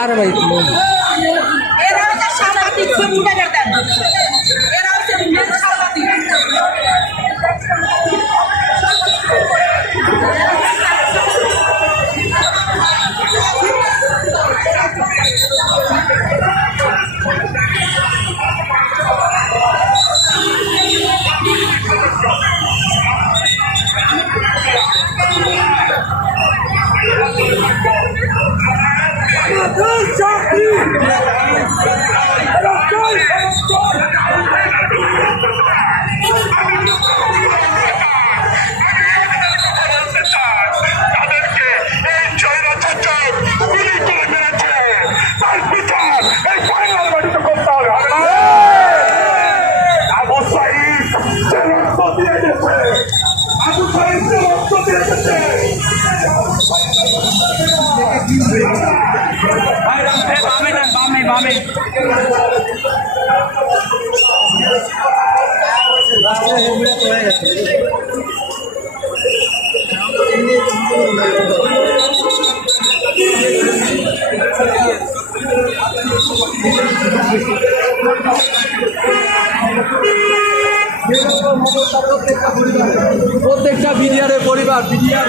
अरे भाई প্রত্যেকটা বিডিআরের পরিবার বিডিআর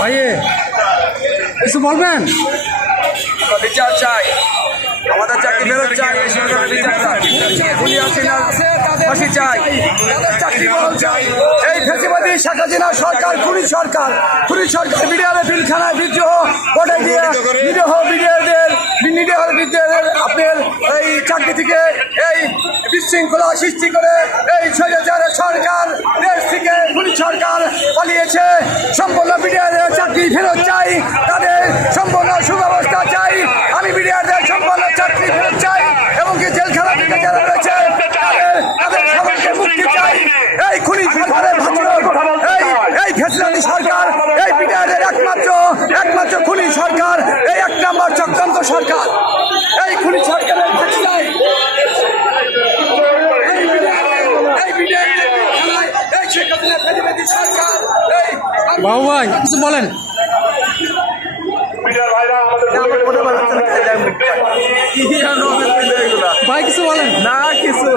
ভাইয়ে কিছু বলবেন? বিচার চাই, আমাদের চাকরি ফেরত চাই, বিচার চাই, ফাঁসি চাই, চাকরি বহাল চাই। এই ফ্যাসিবাদী শেখ হাসিনা সরকার খুনি সরকার বিডিআরে পিলখানায় বিদ্রোহ ঘটে দিয়ে নিরীহ বিডিআরদের আপনার এই চাকরি থেকে এই বিশৃঙ্খলা সৃষ্টি করে এই স্বৈরাচারের সরকার দেশ থেকে খুনি সরকার পালিয়েছে। সম্পূর্ণ বিডিআরের চাকরি ফেরত চাই, তাদের সম্পূর্ণ সুব্যবস্থা চাই। আমি বিডিআরদের সম্পূর্ণ চাকরি ফেরত চাই এবং কি জেলখানা থেকে যারা রয়েছে তাদের সবাইকে মুক্তি চাই। এই খুনি সরকারের এই ফ্যাসিবাদী সরকার, এই বিডিআরের একমাত্র খুনি সরকার, এই 1 নম্বর চক্রান্ত সরকার, এই খুনি সরকারের ফাঁসি চাই। বাবু ভাই কিছু বলেন? ভাই কিছু বলেন না, কিছু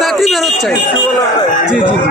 চাকরি ফেরত চাই। জি জি জি